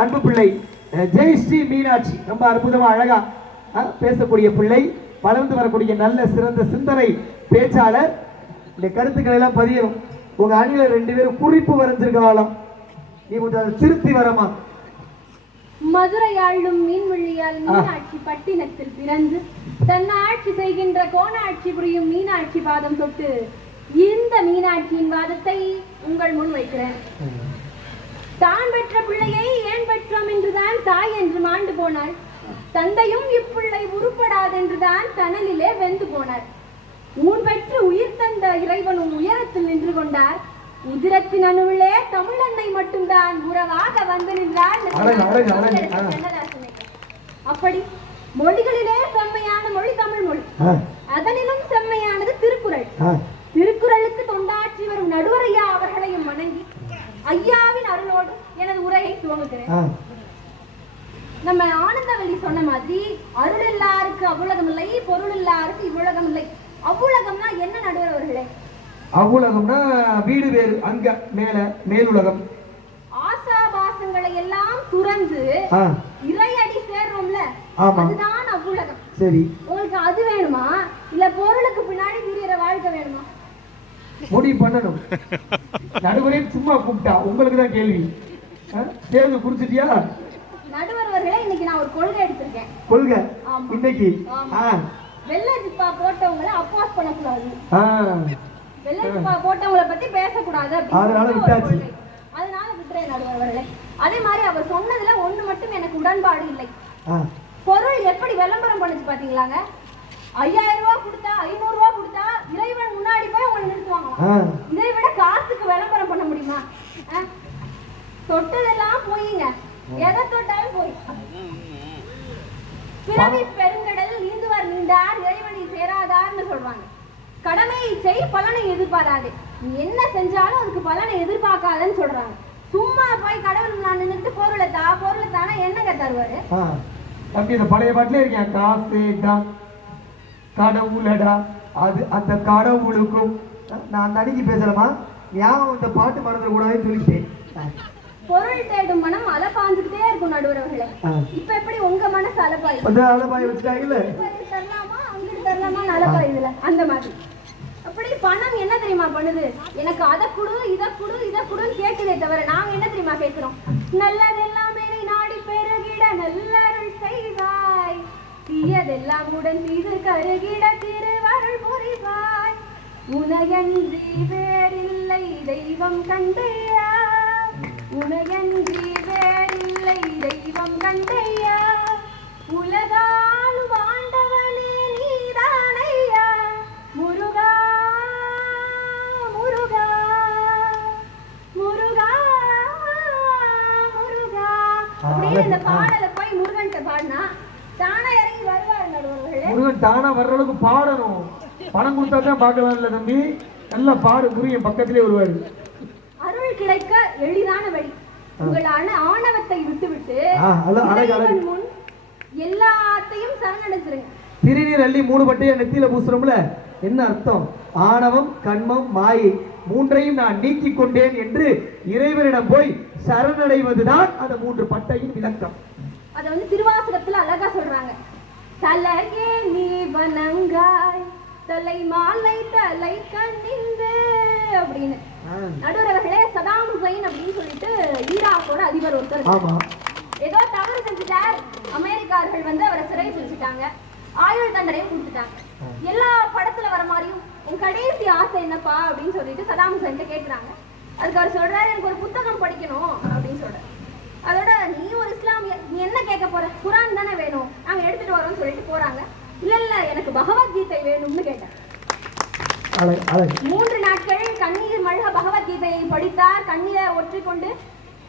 அன்பு பிள்ளை ஜெயஸ்ரீ மீனாட்சி ரொம்ப அற்புதமா அழகா பேசக்கூடிய பிள்ளை, வளர்ந்து வரக்கூடிய நல்ல சிறந்த சிந்தனை பேச்சாளர். இந்த கருத்துக்களை எல்லாம் பதியணும். உங்க அணியில 2 பேரும் குறிப்பு வரைஞ்சிருக்கலாம், நீ கொஞ்சம் அதை திருத்தி வரமா. மதுரை ஆளும் மீன்வெள்ளியால் மீனாட்சி பட்டினத்தில் பிறந்து தன் ஆட்சி செய்கின்ற கோணாட்சி புரியும் மீனாட்சி பாதம் தொட்டு இந்த மீனாட்சியின் வாதத்தை உங்கள் முன் வைக்கிறேன். தான் பெற்ற பிள்ளையை ஏன் பெற்றோம் என்றுதான் தாய் என்று மாண்டு போனாள். தந்தையும் இப்பிள்ளை உருப்படாதென்றுதான் தனலிலே வெந்து போனார். ஊன் பெற்று உயிர் தந்த இறைவனும் உயரத்தில் நின்று கொண்டார். உதிரத்தின் அணுவிலே தமிழன்னை மட்டும்தான் உறவாக வந்து நின்றார். அப்படி மொழிகளிலே செம்மையான மொழி தமிழ் மொழி, அதனிலும் செம்மையானது திருக்குறள். திருக்குறளுக்கு தொண்டாற்றி வரும் நடுவரையா அவர்களையும் வணங்கி ஐயாவின் அருளோடு எனது உரையை துவங்குகிறேன். நம்ம ஆனந்தவல்லி சொன்ன மாதிரி அருள் எல்லாருக்கு அவ்வுலகம் இல்லை, பொருள் எல்லாருக்கு இவ்வுலகம் இல்லை. அவ்வுலகம்னா என்ன நடுவர் அவர்களே? அவ்வுலகம்னா வீடு வேறு, அங்க மேல மேலுலகம். ஆசாபாசங்களை எல்லாம் துறந்து இறையடி சேர்றோம்ல, அதுதான் அவ்வுலகம். சரி, உங்களுக்கு அது வேணுமா இல்ல பொருளுக்கு பின்னாடி திரியற வாழ்க்கை வேணுமா? முடிவு பண்ணணும். நடுவரே சும்மா கூப்பிட்டா உங்களுக்கு தான் கேள்வி. தேர்வு குறிச்சிட்டியா? நடுவர் அவர்களே, இன்னைக்கு நான் ஒரு கொள்கை எடுத்திருக்கேன். கொள்கை இன்னைக்கு வெள்ளை ஜிப்பா போட்டவங்களை அப்போஸ் பண்ணக்கூடாது, வெள்ளை ஜிப்பா போட்டவங்களை பத்தி பேசக்கூடாது, அதனால விட்டுறேன் நடுவர் அவர்களே. அதே மாதிரி அவர் சொன்னதுல ஒண்ணு மட்டும் எனக்கு உடன்பாடு இல்லை. பொருள் எப்படி விளம்பரம் பண்ணுச்சு பாத்தீங்களாங்க? 5000 ரூபாய் கொடுத்தா 500 ரூபாய் கொடுத்தா இறைவன் முன்னாடி போய் உங்களை நிறுத்துவாங்களாம். இதை விட காசுக்கு விளம்பரம் பண்ண முடியுமா? தொட்டதெல்லாம் போயிங்க, எதை தொட்டாலும் போய். பிறவி பெருங்கடல் நீந்துவார் நீண்டார் இறைவனை சேராதார்னு சொல்றாங்க. கடமையை செய், பலனை எதிர்பாராது. நீ என்ன செஞ்சாலும் அதுக்கு பலனை எதிர்பார்க்காதன்னு சொல்றாங்க. சும்மா போய் கடவுள் நான் நின்றுட்டு பொருளை தானே என்னங்க தருவாரு? தம்பி, இந்த பழைய பாட்டிலே இருக்கேன், காசு தான் கடவுளடா, அது அந்த கடவுளுக்கும். நான் அந்த அன்னைக்கு பேசலாமா, ஞாபகம் இந்த பாட்டு மறந்துட கூடாதுன்னு சொல்லிட்டேன். பொருள் தேடும் மனம் அலப்பாஞ்சுக்கிட்டே இருக்கும் நடுவர் அவர்களே. இப்ப எப்படி உங்க மனசு அலப்பாய் வச்சுட்டாங்கல்ல, தரலாமா அங்கிட்டு தரலாமா அலப்பாயுதுல, அந்த மாதிரி. அப்படி பணம் என்ன தெரியுமா பண்ணுது? எனக்கு அதை குடு இதை குடுன்னு கேட்குதே தவிர நாங்க என்ன தெரியுமா கேட்கிறோம்? நல்லதெல்லாமே நாடி பெருகிட நல்லருள் செய்வாய், தீயதெல்லாம் உடன் தீது கருகிட திருவருள் புரிவாய், உனையன்றி வேறில்லை தெய்வம் கண்டையா, உனையன்றி வேறில்லை தெய்வம் கண்டையா, உலகாலும் ஆண்டவனே நீதானையா, முருகா முருகா முருகா முருகா. அப்படியே இந்த பாடலை போய் முருகன்ட்ட பாடினா தானா இறங்கி வருவாரு நடுவர்களே. முருகன் தானா வர்ற அளவுக்கு பாடணும். பணம் கொடுத்தா தான் பார்க்கலாம் இல்ல தம்பி, நல்லா பாடு, முருகன் பக்கத்திலே வருவாரு. அருள் கிடைக்க எளிதான வழி, உங்கள் ஆணவத்தை விட்டுவிட்டு முன் எல்லாத்தையும் சரணடைஞ்சிருங்க. திருநீர் அள்ளி 3 பட்டையை நெத்தியில பூசுறோம்ல, என்ன அர்த்தம்? ஆணவம் கண்மம் மாயை 3ஐயும் நான் நீக்கிக் கொண்டேன் என்று இறைவனிடம் போய் சரணடைவதுதான் அந்த 3 பட்டையின் விளக்கம். அத திருவாசகத்துல அழகா சொல்றாங்க. தலையே நீ வணங்காய் தலை மாலை தலை கண்ணிந்து அப்படின்னு. நடுவர்களே, சதாம் ஹுசைன் அப்படின்னு சொல்லிட்டு ஈராக்கோட அதிபர் ஒருத்தர் ஏதோ தவறு செஞ்சுட்டார். அமெரிக்கார்கள் அவரை சிறை பிடிச்சிட்டாங்க, ஆயுள் தண்டனையும் கொடுத்துட்டாங்க. எல்லா படத்துல வர மாதிரியும் உன் கடைசி ஆசை என்னப்பா அப்படின்னு சொல்லிட்டு சதாம் ஹுசைன் கேட்கிறாங்க. அதுக்கு அவர் சொல்றாரு, எனக்கு ஒரு புத்தகம் படிக்கணும் அப்படின்னு சொல்றாரு. அதோட நீ ஒரு இஸ்லாமிய, நீ என்ன கேட்க போற? குரான் தானே வேணும், நாங்க எடுத்துட்டு வரோம்னு சொல்லிட்டு போறாங்க. இல்ல எனக்கு பகவத்கீதை வேணும்னு கேட்டேன். 3 நாட்கள் கண்ணீர் மல்க பகவத்கீதையை படித்தார். கண்ணீரை ஒற்றிக்கொண்டு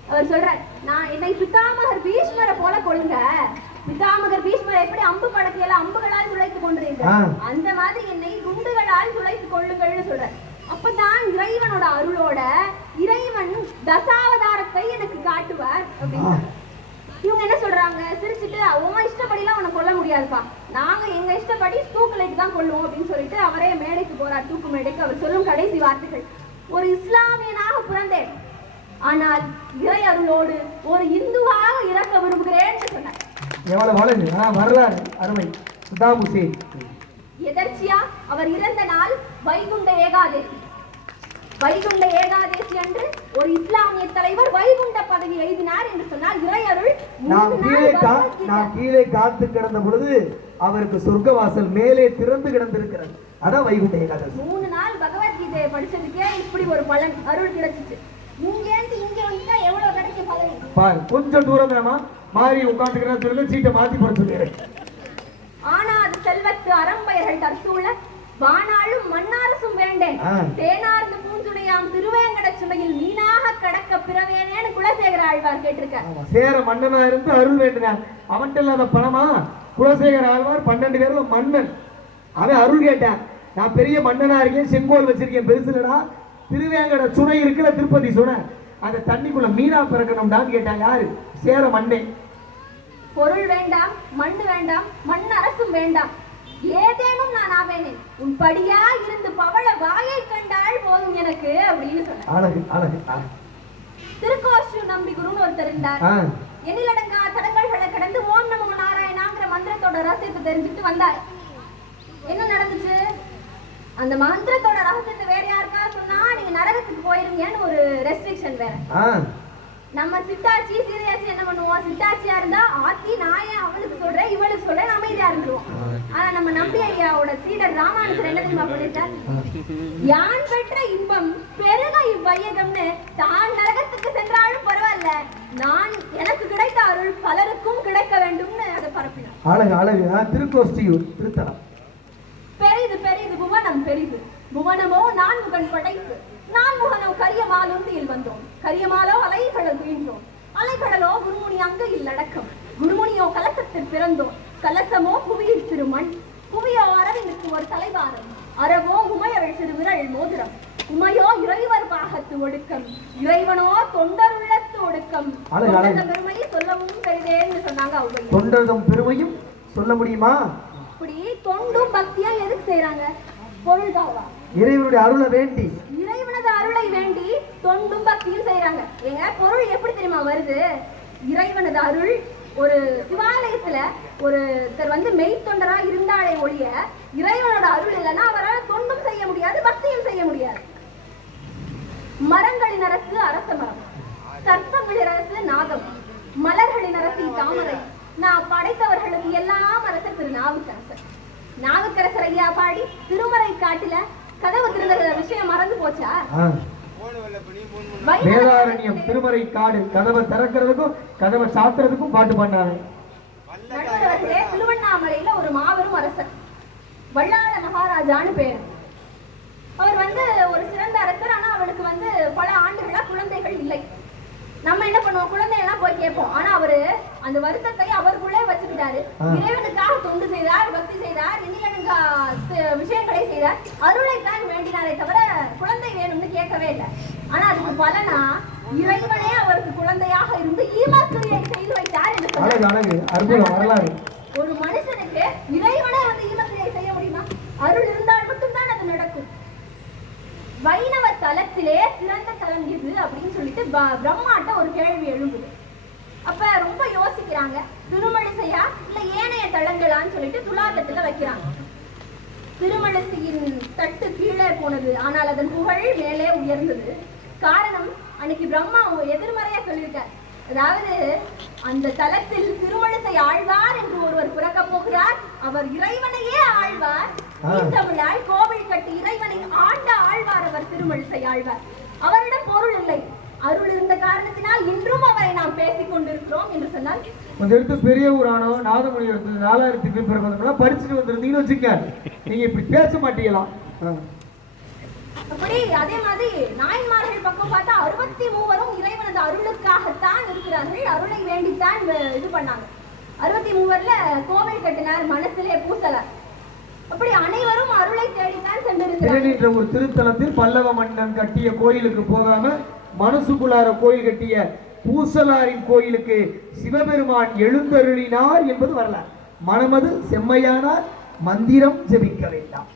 அவர் சொல்றார், நான் என்னை பிதாமகர் பீஷ்மரை போல கொள்ளுங்க. பிதாமகர் பீஷ்மர் எப்படி அம்பு படக்கையில அம்புகளால் துளைத்துக் கொண்டிருந்தார், அந்த மாதிரி என்னை குண்டுகளால் துளைத்துக் கொள்ளுங்கள்னு சொல்றார். அப்பதான் இறைவனோட அருளோட இறைவன் தசாவதாரத்தை எனக்கு காட்டுவார் அப்படின்னு. இவங்க என்ன சொல்றாங்க, சிரிச்சுட்டு உன் இஷ்டப்படிலாம் உன்னை கொல்ல முடியாதுப்பா, நாங்க எங்க இஷ்டப்படி தூக்குலைக்கு தான் கொள்ளுவோம் அப்படின்னு சொல்லிட்டு அவரே மேடைக்கு போறார். தூக்கு மேடைக்கு. அவர் சொல்லும் கடைசி வார்த்தைகள், ஒரு இஸ்லாமியனாக பிறந்தேன், ஆனால் இறை அருளோடு ஒரு இந்துவாக எவ்வளவு அழகு வரலாறு அருமை. சதாம் ஹுசேன் எதர்ச்சியா அவர் இறந்த நாள் வைகுண்ட ஏகாதேசி. வைகுண்ட ஏகாதேசி அன்று ஒரு இஸ்லாமிய தலைவர் வைகுண்ட பதவி எழுதினார் என்று சொன்னால் இறையருள். நாம் கீழே காத்து கிடந்த பொழுது அவருக்கு சொர்க்கவாசல் மேலே திறந்து கிடந்திருக்கிறது. அதான் வைகுண்ட ஏகாதசி. 3 நாள் பகவத்கீதையை படிச்சதுக்கே இப்படி ஒரு பலன் அருள் கிடைச்சிச்சு. இங்க வந்தா எவ்வளவு கிடைக்கும் பலன் பாரு. கொஞ்சம் தூரம் தானமா மாறி உட்காந்துக்கிறேன்னு சொல்லி சீட்டை மாத்தி போட சொல்லிடுறேன். ஆனா அது செல்வத்து அறம்பயர்கள் தற்சூழ வானாளும் மண்ணாரசும் வேண்டேன் தேனார்ந்து பூஞ்சுடையாம் திருவேங்கட சுமையில் மீனாக கடக்க பிறவேனேன்னு குலசேகர ஆழ்வார் கேட்டிருக்க. சேர மன்னனா இருந்து அருள் வேண்டினான். அவன்கிட்ட இல்லாத பணமா? குலசேகர ஆழ்வார் 12 பேர்ல மன்னன். அவன் அருள் கேட்டான். நான் பெரிய மன்னனா இருக்கேன், செங்கோல் வச்சிருக்கேன், பெருசுலடா திருவேங்கட சுனை இருக்கிற திருப்பதி சுனை, அந்த தண்ணிக்குள்ள மீனா பிறக்கணும்டான்னு கேட்டான். யாரு? சேர மண்ணே. பொருள் வேண்டாம், மண்ணு வேண்டாம், மண் அரசும் வேண்டாம், ஏதேனும் நான் ஆவேனே, உன் படியா இருந்து பவள வாயை கண்டால் போதும் எனக்கு அப்படின்னு சொன்னார். திருக்கோஷு நம்பி குருன்னு ஒருத்தர் இருந்தார். எண்ணிலடங்கா தடங்கல்களை கடந்து ஓம் நமோ நாராயணாங்கிற மந்திரத்தோட ரகசியத்தை தெரிஞ்சுட்டு வந்தார். என்ன நடந்துச்சு? அந்த மந்திரத்தோட ரகசியத்தை வேற யாருக்கா சொன்னா நீங்க நரகத்துக்கு போயிருங்கன்னு ஒரு ரெஸ்ட்ரிக்ஷன் வேற. நம்ம சித்தாச்சி சீதையாச்சி என்ன பண்ணுவோம்? சித்தாச்சியா இருந்தா ஆத்தி நான் ஏன் அவளுக்கு சொல்றேன் இவளுக்கு சொல்றேன் அமைதியா இருந்துருவோம். ஆனா நம்ம நம்பி ஐயாவோட சீடர் ராமானுஜர் என்ன தெரியுமா பண்ணிட்டார்? யான் பெற்ற இன்பம் பெருக இவ்வையகம்னு தான் நரகத்துக்கு சென்றாலும் பரவாயில்ல, நான் எனக்கு கிடைத்த அருள் பலருக்கும் கிடைக்க வேண்டும்னு அதை பரப்பினார். அழகு அழகு. திருக்கோஷ்டியூர் திருத்தலம். பெரிது பெரிது புவனம் பெரிது, புவனமோ நான்முகன் படைப்பு, நான்முகனோ கரியமாலொந்தியில் வந்தோம், கரியமாலோ அலைகளோ துயின்றோம், அலைகளோ குருமுனி அங்கையில் அடக்கம், குருமுனியோ கலசத்தில் பிறந்தோம், கலசமோ புவியில் சிறுமண், புவியோ அரவினுக்கு ஒரு தலைவாரம், அரவோ உமையவள் சிறு விரல் மோதிரம், உமையோ இறைவர் பாகத்து ஒடுக்கம், இறைவனோ தொண்டருள்ளத்து ஒடுக்கம். பெருமையை சொல்லவும் பெரிதேன்னு சொன்னாங்க அவங்க. தொண்டர்தம் பெருமையும் சொல்ல முடியுமா? இப்படி தொண்டும் பக்தியா எதுக்கு செய்யறாங்க? பொருள்தாவா? இறைவனுடைய அருளை வேண்டி, இறைவனது அருளை வேண்டி தொண்டும் பக்தியும் செய்யறாங்க. ஏங்க பொருள் எப்படி தெரியுமா வருது? இறைவனது அருள். ஒரு சிவாலயத்துல ஒருத்தர் வந்து மெய் தொண்டரா இருந்தாலே ஒழிய இறைவனோட அருள் இல்லைன்னா அவரால் தொண்டும் செய்ய முடியாது, பக்தியும் செய்ய முடியாது. மரங்களின் அரசு அரச மரம், சர்ப்பங்களின் அரசு நாகம், மலர்களின் அரசு தாமரை, நான் படைத்தவர்களுக்கு எல்லாம் அரசர் திரு நாவுக்கரசர். நாவுக்கரசர் ஐயா பாடி திருமறை காட்டுல கதவு திறந்த விஷயம் மறந்து போச்சா? வேதாரண்யம் திருமறை காடு கதவை திறக்கிறதுக்கும் கதவை சாத்துறதுக்கும் பாட்டு பண்ணாரு. திருவண்ணாமலையில ஒரு மாபெரும் அரசர் வல்லாள மகாராஜான்னு பேரு. அவர் வந்து ஒரு சிறந்த அரசர். ஆனா அவருக்கு வந்து பல ஆண்டுகளா குழந்தைகள் இல்லை. நம்ம என்ன பண்ணுவோம்? குழந்தையெல்லாம் போய் கேட்போம். ஆனா அவரு அந்த வருத்தத்தை அவருக்குள்ளே வச்சுக்கிட்டாரு. இறைவனுக்காக தொண்டு செய்தார், பக்தி செய்தார், எண்ணிலடங்கா விஷயங்களை செய்தார், அருளைத்தான் வேண்டினாரே தவிர குழந்தை வேணும்னு கேட்கவே இல்லை. ஆனா அதுக்கு பலனா இறைவனே அவருக்கு குழந்தையாக இருந்து ஈமக்கிரியை செய்து வைத்தார் என்று சொன்னார். ஒரு மனுஷனுக்கு இறைவனே வந்து ஈமக்கிரியை செய்ய முடியுமா? அருள் இருந்தால் மட்டும்தான் அது நடக்கும். வைணவ தலத்திலே சிறந்த தலம் எது அப்படின்னு சொல்லிட்டு பிரம்மாட்ட ஒரு கேள்வி எழும்புது. அப்ப ரொம்ப யோசிக்கிறாங்க. திருமழிசையா இல்ல ஏனைய தலங்களான்னு சொல்லிட்டு துலாதத்துல வைக்கிறாங்க. திருமழிசையின் தட்டு கீழே போனது, ஆனால் அதன் புகழ் மேலே உயர்ந்தது. காரணம், அன்னைக்கு பிரம்மா எதிர்மறையா சொல்லியிருக்கார். அதாவது அந்த தலத்தில் திருமழிசை ஆழ்வார் என்று ஒருவர் பிறக்க போகிறார், அவர் இறைவனையே ஆழ்வார். தமிழால் கோவில் கட்டி இறைவனை ஆண்ட ஆழ்வார் அவர் திருமழிசை ஆழ்வார். அவரிடம் பொருள் இல்லை, அருள் இருந்த காரணத்தினால் இன்றும் அவரை நாம் பேசிக் கொண்டிருக்கிறோம் என்று சொன்னால். கொஞ்சம் எடுத்து பெரிய ஊரானோ நாதமொழி 4000 படிச்சுட்டு வந்திருந்தீங்கன்னு வச்சுக்க, நீங்க இப்படி பேச மாட்டீங்களா? அப்படி அதே மாதிரி நாயன்மார்கள் பக்கம் பார்த்தா 63 இறைவனது அருளுக்காகத்தான் இருக்கிறார்கள். அருளை வேண்டித்தான் இது பண்ணாங்க. 63 கோவில் கட்டினார், மனசிலே பூசலார். அப்படி அனைவரும் அருளை தேடித்தான் சென்றிருக்கிறார்கள். ஒரு திருத்தலத்தில் பல்லவ மன்னன் கட்டிய கோயிலுக்கு போகாம மனசுக்குள்ளார கோயில் கட்டிய பூசலாரின் கோயிலுக்கு சிவபெருமான் எழுந்தருளினார் என்பது வரலாறு. மனமது செம்மையானார், மந்திரம் ஜெபிக்க வேண்டாம்.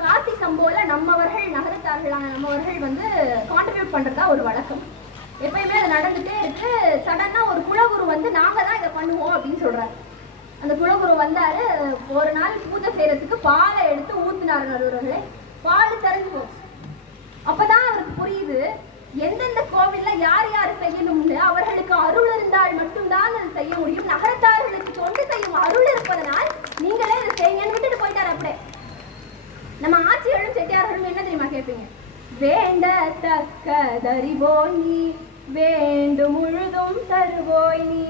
காசி சம்போல நம்மவர்கள் நகரத்தார்களான நம்மவர்கள் வந்து கான்ட்ரிபியூட் பண்றதா ஒரு வழக்கம். எப்பயுமே அது நடந்துட்டே இருக்கு. சடனா ஒரு குலகுரு வந்து நாங்க தான் இதை பண்ணுவோம் அப்படின்னு சொல்றாரு. அந்த குலகுரு வந்தாரு. ஒரு நாள் பூஜை செய்யறதுக்கு பாலை எடுத்து ஊத்துனாரு நடுவர்களே. பால் தெரிஞ்சு போச்சு. அப்பதான் அவருக்கு புரியுது எந்தெந்த கோவில்ல யார் யார் செய்யணும்னு. அவர்களுக்கு அருள் இருந்தால் மட்டும்தான் அதை செய்ய முடியும். நகரத்தார்களுக்கு தொண்டு செய்யும் அருள் இருப்பதனால் நீங்களே இதை செய்யுங்கன்னு விட்டுட்டு போயிட்டாரு. அப்படியே நம்ம ஆட்சிகளும் செட்டியார்களும் என்ன தெரியுமா கேட்பீங்க? வேண்டத்தக்கதறிவோய் நீ, வேண்டும் முழுதும் தருவோய் நீ,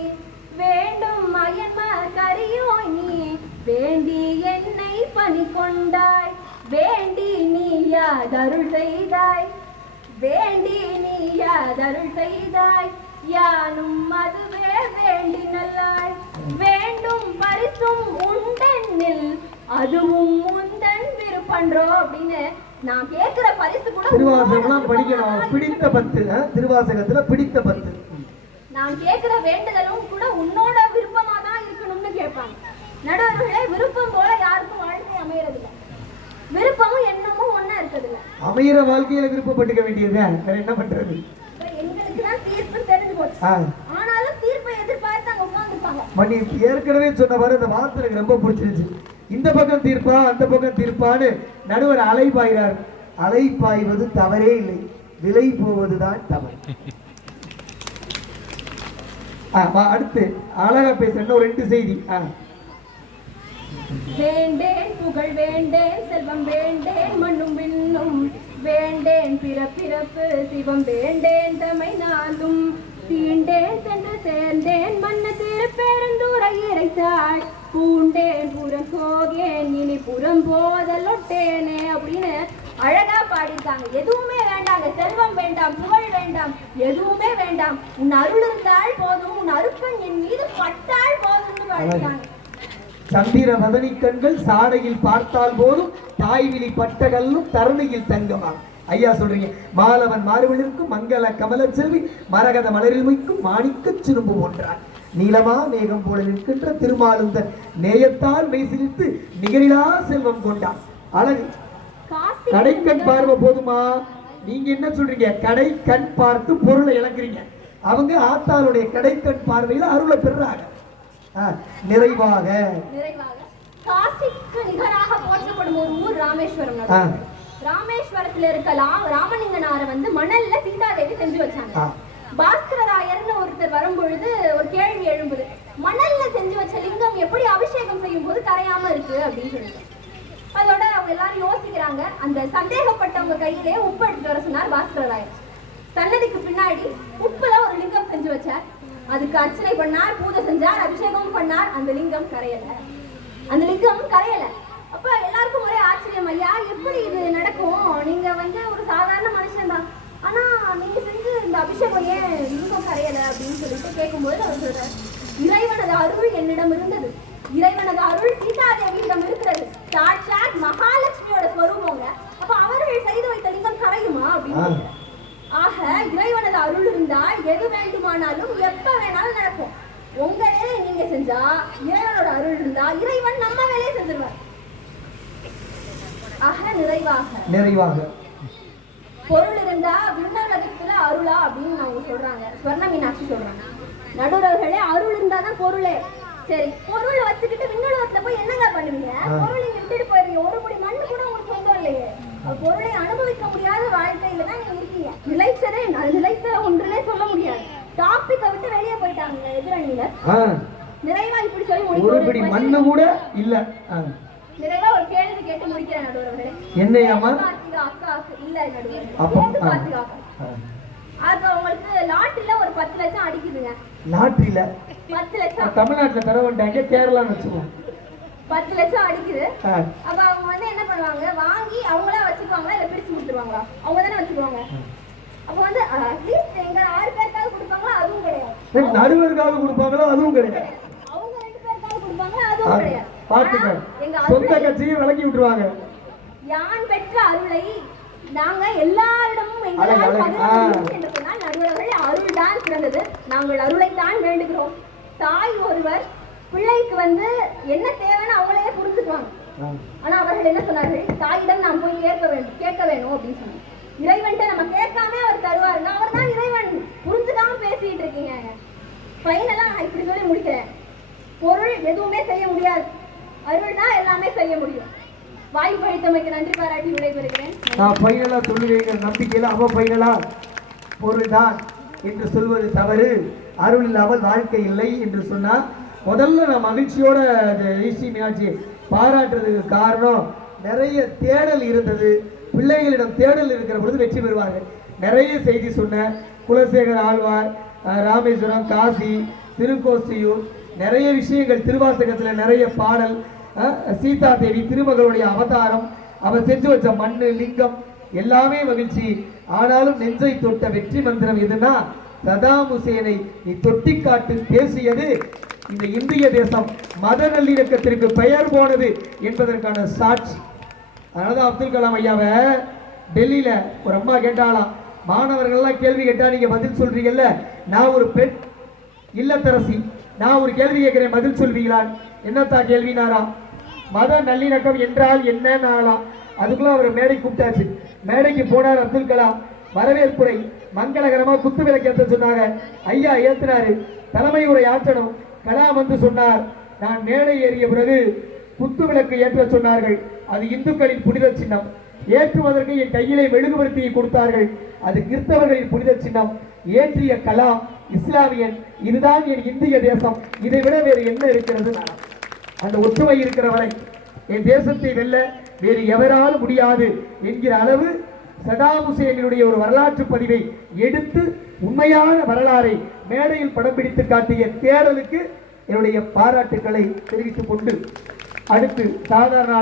வேண்டும் அயன்ம கரியோய் நீ, வேண்டி என்னை பணி கொண்டாய், வேண்டி நீ யாதருள் செய்தாய், வேண்டி நீ யாதருள் செய்தாய், யானும் அதுவே வேண்டி நல்லாய், வேண்டும் பரிசும் உண்டென்னில் அதுவும் முந்தன் விருப்பன்றோ அப்படின்னு. நான் கேட்கிற பரிசு கூட திருவாசகம் படிக்கணும். பிடித்த 10 திருவாசகத்துல பிடித்த 10. நான் கேட்கிற வேண்டுதலும் கூட உன்னோட விருப்பமா தான் இருக்கணும்னு கேட்பாங்க. நடுவர்களே, விருப்பம் போல யாருக்கும் வாழ்க்கை அமையறதில்லை. விருப்பமும் எண்ணமும் ஒண்ணா இருக்கிறதில்ல. அமையிற வாழ்க்கையில விருப்பப்பட்டுக்க வேண்டியது. வேற என்ன பண்றது? எங்களுக்கு தான் தீர்ப்பு தெரிஞ்சு போச்சு. ஆனாலும் தீர்ப்பை எதிர்பார்த்து அங்க உட்கார்ந்துருப்பாங்க. மணி ஏற்கனவே சொன்ன மாதிரி அந்த வார்த்தை எனக்கு ரொம்ப பிடிச்சிருச்சு. இந்த பக்கம் தீர்ப்பா அந்த பக்கம் தீர்ப்பான்னு நடுவர் அலைபாய்கிறார். அலைபாய்வது தவறே இல்லை, விலை போவதுதான் தவறு. அடுத்து அழகா பேசுறேன். ஒரு 2 செய்தி. வேண்டேன் புகழ் வேண்டேன் செல்வம் வேண்டேன் மண்ணும் விண்ணும் வேண்டேன் பிறப்பிறப்பு சிவம் வேண்டேன் தமை நாளும் தீண்டேன் சென்று சேர்ந்தேன் மண்ண திருப்பெருந்தூர இறைத்தாள் பூண்டேன் புறம் போகேன் இனி புறம் போதலொட்டேனே அப்படின்னு அழகா பாடியிருக்காங்க. எதுவுமே வேண்டாங்க, செல்வம் வேண்டாம், புகழ் வேண்டாம், எதுவுமே வேண்டாம், உன் அருள் இருந்தால் போதும், உன் அருப்பன் என் மீது பட்டால் போதும்னு பாடியிருக்காங்க. சந்திர வதனி கண்கள் சாடையில் பார்த்தால் போதும், தாய்விழி பட்டகல்லும் தருணையில் தங்கமா. ஐயா சொல்றீங்க, மாலவன் மாறுவலிருக்கும் மங்கள கமல செல்வி மரகத மலரில் வைக்கும் மாணிக்க சிறும்பு போன்றார், நீலமா மேகம் போல நிற்கின்ற திருமாலுந்தன் நேயத்தால் மெய்சிலித்து நிகரிலா செல்வம் கொண்டார். அழகு கடைக்கண் பார்வை போதுமா? நீங்க என்ன சொல்றீங்க? கடை கண் பார்த்து பொருளை இழக்கிறீங்க. அவங்க ஆத்தாளுடைய கடைக்கண் பார்வையில அருளை பெறுறாங்க. நிறைவாக காசிக்கு நிகராக போற்றப்படும் ஒரு ஊர் ராமேஸ்வரம். ராமேஸ்வரத்துல இருக்கலாம் ராமலிங்கனாரை வந்து மணல்ல சீதாதேவி செஞ்சு வச்சாங்க. பாஸ்கரராயர்னு ஒருத்தர் வரும்பொழுது ஒரு கேள்வி எழும்புது, மணல்ல செஞ்சு வச்ச லிங்கம் எப்படி அபிஷேகம் செய்யும் போது கரையாம இருக்கு அப்படின்னு சொல்லிட்டு. அதோட அவங்க எல்லாரும் யோசிக்கிறாங்க. அந்த சந்தேகப்பட்டவங்க கையிலே உப்பு எடுத்துட்டு வர சொன்னார் பாஸ்கரராயர். சன்னதிக்கு பின்னாடி உப்புல ஒரு லிங்கம் செஞ்சு வச்சார். அதுக்கு அர்ச்சனை பண்ணார், பூஜை செஞ்சார், அபிஷேகம் பண்ணார். அந்த லிங்கம் கரையல. அப்ப எல்லாருக்கும் ஒரே ஆச்சரியம், ஐயா எப்படி இது நடக்கும்? நீங்க வந்து ஒரு சாதாரண மனுஷன் தான், ஆனா நீங்க செஞ்சு இந்த அபிஷேகம் ஏன் லிங்கம் கரையல அப்படின்னு சொல்லிட்டு கேட்கும்போது அவர் சொல்றாரு, இறைவனது அருள் என்னிடம் இருந்தது, இறைவனது அருள் சீதாதேவியிடம் இருக்கிறது, சாட்சாத் மகாலட்சுமியோட ஸ்வரூபங்க. அப்ப அவர்கள் செய்து வைத்த லிங்கம் கரையுமா அப்படின்னு. ஆக இறைவனது அருள் இருந்தால் எது வேண்டுமானாலும் எப்ப வேணாலும் நடக்கும். உங்க வேலையை நீங்க செஞ்சா இறைவனோட அருள் இருந்தா இறைவன் நம்ம வேலையை செஞ்சிருவார். ஆக நிறைவாக பொருள் இருந்தா விண்ணகத்துல அருளா அப்படின்னு அவங்க சொல்றாங்க. ஸ்வர்ண மீனாட்சி சொல்றாங்க. நடுவர்களே, அருள் இருந்தாதான் பொருளே. சரி, பொருள் வச்சுக்கிட்டு விண்ணுலகத்துல போய் என்னங்க பண்ணுவீங்க? பொருள் நீங்க விட்டுட்டு போயிருவீங்க. ஒரு முடி மண்ணு கூட உங்களுக்கு சொந்தம் இல்லையே. பொருளை அனுபவிக்க முடியாத வாழ்க்கையில தான் நீங்க இருக்கீங்க. நிலைச்சதே நிலைத்த ஒன்றுனே சொல்ல முடியாது. டாபிக்கை விட்டு வெளியே போயிட்டாங்க எதிரணியினர். நிறைவா இப்படி சொல்லி முடிக்கிறேன். மண்ணு கூட இல்ல. நிறைவா ஒரு கேள்வி கேட்டு முடிக்கிறேன் நடுவர்களே. என்னையாமா அக்கா இல்ல நடுவர்களே, பாத்துக்காக அது உங்களுக்கு லாட்டரியில ஒரு 10 லட்சம் அடிக்குதுங்க. லாட்டரியில 10 லட்சம் தமிழ்நாட்டுல தர வேண்டாங்க, கேரளான்னு வச்சுக்கோங்க. 10 லட்சம் அடிக்குது. அப்ப அவங்க வந்து என்ன பண்ணுவாங்க? வாங்கி அவங்களா வச்சுக்குவாங்களா இல்ல பிரிச்சு கொடுத்துருவாங்களா? அவங்க தானே வச்சுக்குவாங்க. அப்ப வந்து அட்லீஸ்ட் எங்க 6 பேருக்காவது கொடுப்பாங்களா? அதுவும் கிடையாது. நடுவருக்காவது கொடுப்பாங்களா? அதுவும் கிடையாது. அவங்க 2 பேருக்காவது கொடுப்பாங்களா? அதுவும் கிடையாது. பாத்துக்க, எங்க சொந்த கட்சியை விலக்கி விட்டுருவாங்க. யான் பெற்ற அருளை நாங்க எல்லாரிடமும் எங்களால் பகிர்ந்து என்று சொன்னால் நடுவர்கள் அருள் தான் சிறந்தது. நாங்கள் அருளை தான் வேண்டுகிறோம். தாய் ஒருவர் பிள்ளைக்கு வந்து என்ன தேவைன்னு அவங்களே புரிஞ்சுக்குவாங்க. ஆனா அவர்கள் என்ன சொன்னார்கள்? தாயிடம் நாம் போய் கேட்க வேணும் அப்படின்னு சொன்னாங்க. இறைவன்ட்ட நம்ம கேட்காம அவர் தருவாருங்க. அவர் தான் இறைவன். புரிஞ்சுக்காம பேசிட்டு இருக்கீங்க. ஃபைனலா நான் இப்படி சொல்லி முடிக்கிறேன். பொருள் எதுவுமே செய்ய முடியாது. அருள்னா எல்லாமே செய்ய முடியும். வாய்ப்பு அளித்தமைக்கு நன்றி பாராட்டி விடைபெறுகிறேன். நான் ஃபைனலா சொல்லுவேங்கிற நம்பிக்கையில அவ ஃபைனலா பொருள் தான் என்று சொல்வது தவறு. அருள் இல்லாமல் வாழ்க்கை இல்லை என்று சொன்னா முதல்ல நான் மகிழ்ச்சியோட ஈஸ்வரி மீனாட்சியை பாராட்டுறதுக்கு காரணம் நிறைய தேடல் இருந்தது. பிள்ளைகளிடம் தேடல் இருக்கிற பொழுது வெற்றி பெறுவார்கள். நிறைய செய்தி சொன்ன குலசேகர ஆழ்வார், ராமேஸ்வரம், காசி, திருக்கோசியூர், நிறைய விஷயங்கள் திருவாசகத்தில் நிறைய பாடல், சீதா தேவி திருமகளுடைய அவதாரம், அவர் செஞ்சு வச்ச மண்ணு லிங்கம் எல்லாமே மகிழ்ச்சி. ஆனாலும் நெஞ்சை தொட்ட வெற்றி மந்திரம் எதுனா சதாம் ஹுசேனை நீ தொட்டி காட்டு பேசியது இந்த இந்திய தேசம் மத நல்லிணக்கத்திற்கு பெயர் போனது என்பதற்கான சாட்சி. அதனாலதான் அப்துல் கலாம் ஐயாவை டெல்லியில ஒரு அம்மா கேட்டாலாம், மாணவர்கள்லாம் கேள்வி கேட்டா நீங்க பதில் சொல்றீங்கல்ல, நான் ஒரு பெண் இல்லத்தரசி, நான் ஒரு கேள்வி கேட்கிறேன் பதில் சொல்வீங்களான். என்னத்தா கேள்வினாராம், மத நல்லிணக்கம் என்றால் என்னன்னாலாம். அதுக்குள்ள அவர் மேடை கூப்பிட்டாச்சு. மேடைக்கு போனார் அப்துல் கலாம். வரவேற்புரை மங்களகரமா குத்து விளக்கு ஏற்ற சொன்னாங்க. ஐயா ஏத்தினாரு. தலைமை உரை ஆற்றணும். கலாம் வந்து சொன்னார், நான் மேடை ஏறிய பிறகு குத்து விளக்கு ஏற்ற சொன்னார்கள். அது இந்துக்களின் புனித சின்னம். ஏற்றுவதற்கு என் கையிலே மெழுகுவர்த்தியை கொடுத்தார்கள். அது கிறிஸ்தவர்களின் புனித சின்னம். ஏற்றிய கலாம் இஸ்லாமியன். இதுதான் என் இந்திய தேசம். இதை விட வேறு என்ன இருக்கிறது? அந்த ஒற்றுமை இருக்கிற வரை என் தேசத்தை வெல்ல வேறு எவராலும் முடியாது என்கிற அளவு சதாம் ஹுசேனுடைய ஒரு வரலாற்று பதிவை எடுத்து உண்மையான வரலாறை மேடையில் படம் பிடித்து காட்டிய தேடலுக்கு என்னுடைய பாராட்டுக்களை தெரிவித்துக் கொண்டு அடுத்து சாதாரண